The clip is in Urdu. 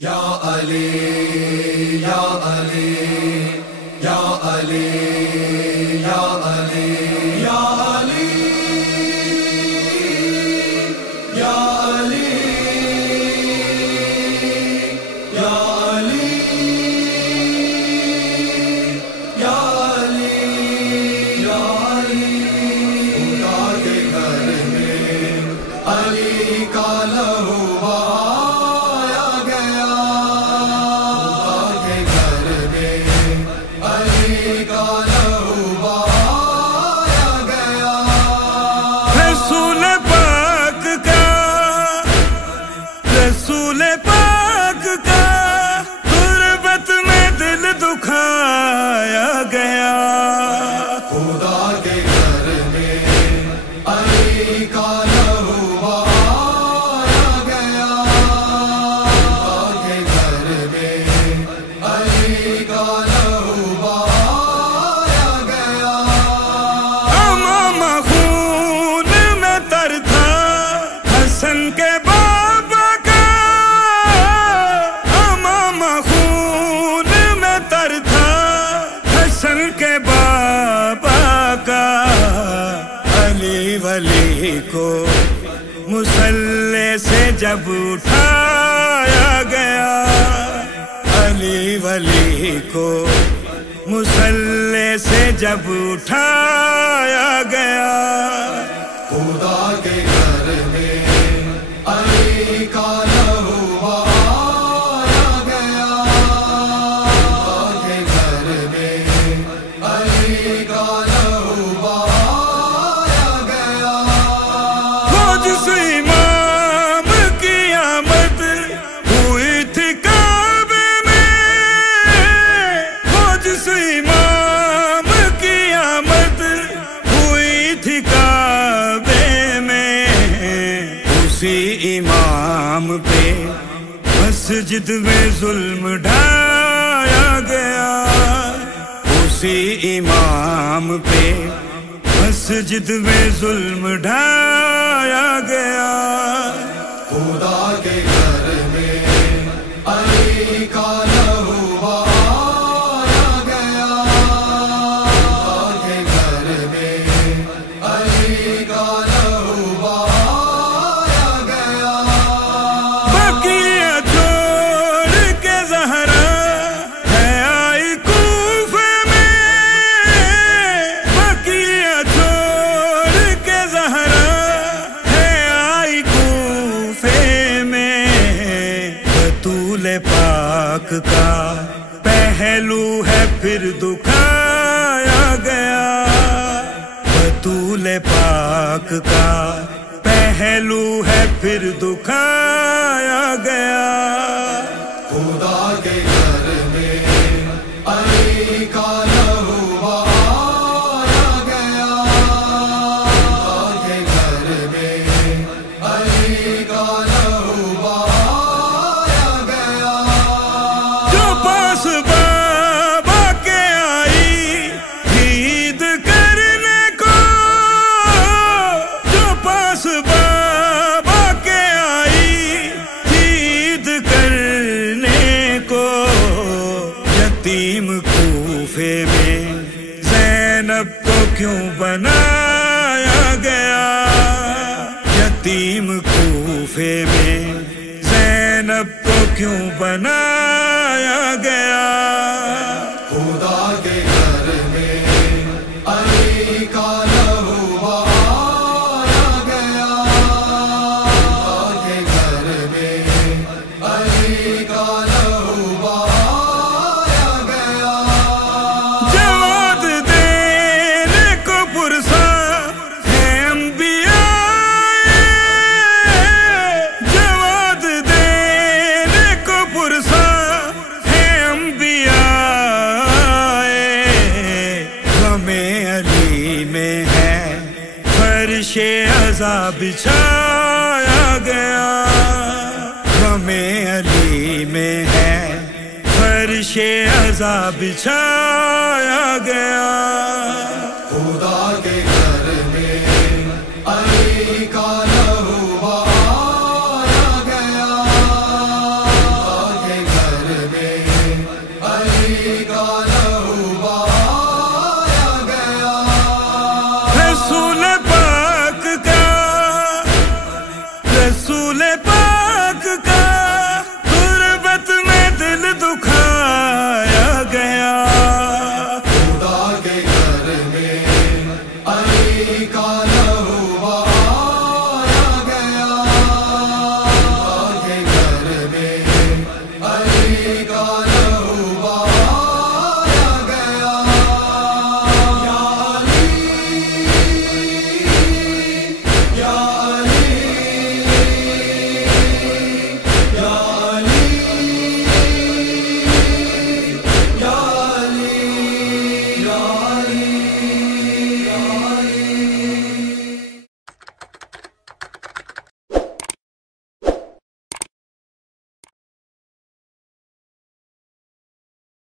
یا علی یا علی یا علی یا علی یا علی یا علی یا علی یا علی یا علی خدا کے گھر میں علی کا لہو بہایا گیا، خدا کے گھر میں علی کا لہو بہایا گیا۔ رسول پاک کا غربت میں دل دکھایا گیا، خدا کے گھر میں علی کا لہو بہایا گیا، خدا کے گھر میں علی کا لہو بہایا گیا۔ امام خون میں تر تھا حسن کے بابا کا، امام خون میں تر تھا حسن کے بابا کا، علی ولی کو مسلح سے جب اٹھایا گیا، علی ولی کو مسلح سے جب اٹھایا گیا، خدا کے گھر میں علی کا لہو بہایا گیا، خدا کے گھر میں علی کا لہو بہایا گیا۔ وہ جس امام کی آمد ہوئی تھی کعبے میں، وہ جس امام کی آمد ہوئی تھی کعبے میں، اسی امام پہ مسجد میں ظلم ڈھایا گیا، اسی امام پہ مسجد میں ظلم ڈھایا گیا، خدا کے گھر میں علی کا لہو بہایا گیا، خدا کے گھر میں علی کا لہو بہایا گیا۔ بقیہ چھوڑ کے زہرا ہے آئی کوفے میں، بقیہ چھوڑ کے زہرا ہے آئی کوفے میں، بطول پاک کا پہلو ہے پھر دکھایا گیا، بطول پاک کا پہلو ہے پھر دکھایا گیا، خدا کے گھر میں علی کا لہو بہایا گیا، خدا کے گھر میں علی کا لہو بہایا گیا۔ جو پاس بابا کے آئی عید کرنے کو، جو پاس بابا کے آئی عید کرنے کو، یتیم کوفے میں زینب کو کیوں بنایا گیا، یتیم کوفے میں زینب کو کیوں بنایا گیا، خدا کے گھر میں علی کا لہو بہایا گیا، خدا کے گھر میں علی کا لہو بہایا گیا۔ جواب دینے کو پرسا ہے انبیاء، جواب دینے کو پرسا ہے انبیاء، غم علی میں ہے فرش عزا بچھایا گیا، غم علی میں ہے فرش عزا بچھایا گیا، خدا کے گھر میں علی کا لہو بہایا گیا، رسول پاک کا